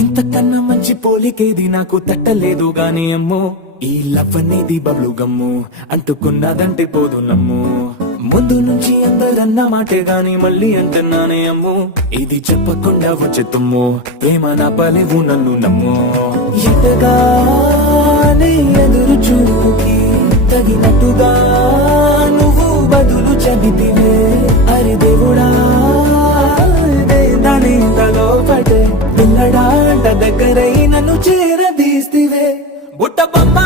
ఇంతకన్నా మంచి పోలికేది నాకు తట్టలేదు గాని అమ్మో, ఈ లవ్ అనేది బబ్లు గమ్ము, అంటుకున్నదంటే పోదు నమ్ము. ముందు నుంచి అందరన్న మాటే గాని మళ్ళీ అంటున్నానే అమ్ము, ఇది చెప్పకుండా వచ్చే తుమ్ము, ప్రేమ నా పలేవు నన్ను నమ్ము. ఎటగానే ఎదురు చూకి తగినట్టుగా నువ్వు బదులు చెబితివే, అరి దేవుడా దాని తలో పటే పిల్లడాంట దగ్గరై నన్ను చేరదీస్తివే. బుట్ట బొమ్మ